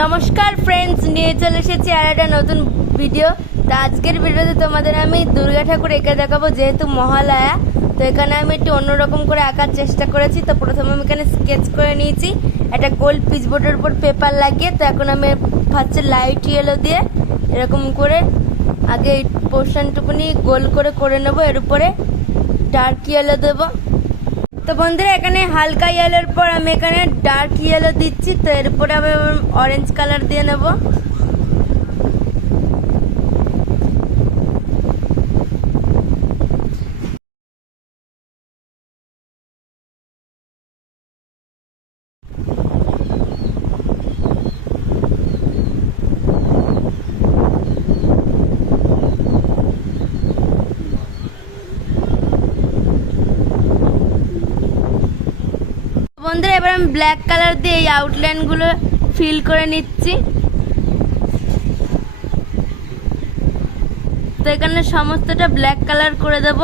নমস্কার ফ্রেন্ডস, নিয়ে চলে এসেছি আর একটা নতুন ভিডিও। তো আজকের ভিডিওতে তোমাদের আমি দুর্গা ঠাকুর এঁকে দেখাবো। যেহেতু মহালয়া, তো এখানে আমি একটু অন্যরকম করে আঁকার চেষ্টা করেছি। তো প্রথমে আমি এখানে স্কেচ করে নিয়েছি একটা গোল পিচবোর্ডের উপর পেপার লাগিয়ে। তো এখন আমি ফার্স্টে লাইট ইয়েলো দিয়ে এরকম করে আগে এই পোর্শনটুকুনি গোল করে নেবো। এর উপরে ডার্ক ইয়েলো দেবো। তো বন্ধুরা, এখানে হালকা ইয়েলোর পর আমি এখানে ডার্ক ইয়েলো দিচ্ছি। তো এরপরে আমি অরেঞ্জ কালার দিয়ে নেব। বন্ধুরা, এবার আমি ব্ল্যাক কালার দিয়ে এই আউটলাইনগুলো ফিল করে নিচ্ছি। তো এখানে সমস্তটা ব্ল্যাক কালার করে দেব।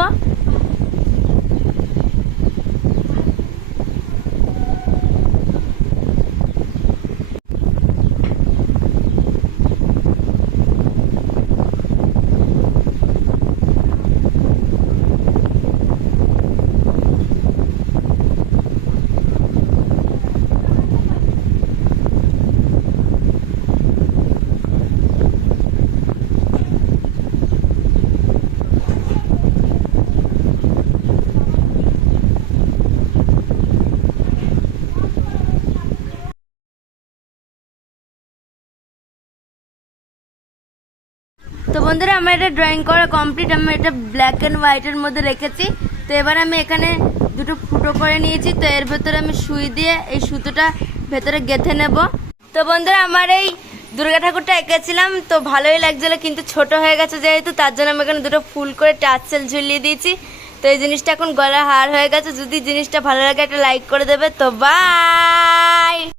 তো বন্ধুরা, আমার এটা ড্রয়িং করা কমপ্লিট। আমি এটা ব্ল্যাক অ্যান্ড হোয়াইটের মধ্যে রেখেছি। তো এবার আমি এখানে দুটো ফুটো করে নিয়েছি। তো এর ভেতরে আমি সুই দিয়ে এই সুতোটা ভেতরে গেঁথে নেব। তো বন্ধুরা, আমার এই দুর্গা ঠাকুরটা এঁকেছিলাম, তো ভালোই লাগছিল, কিন্তু ছোট হয়ে গেছে যেহেতু, তার জন্য আমি এখানে দুটো ফুল করে টার্সেল ঝুলিয়ে দিয়েছি। তো এই জিনিসটা এখন গলার হার হয়ে গেছে। যদি জিনিসটা ভালো লাগে একটা লাইক করে দেবে। তো বাই।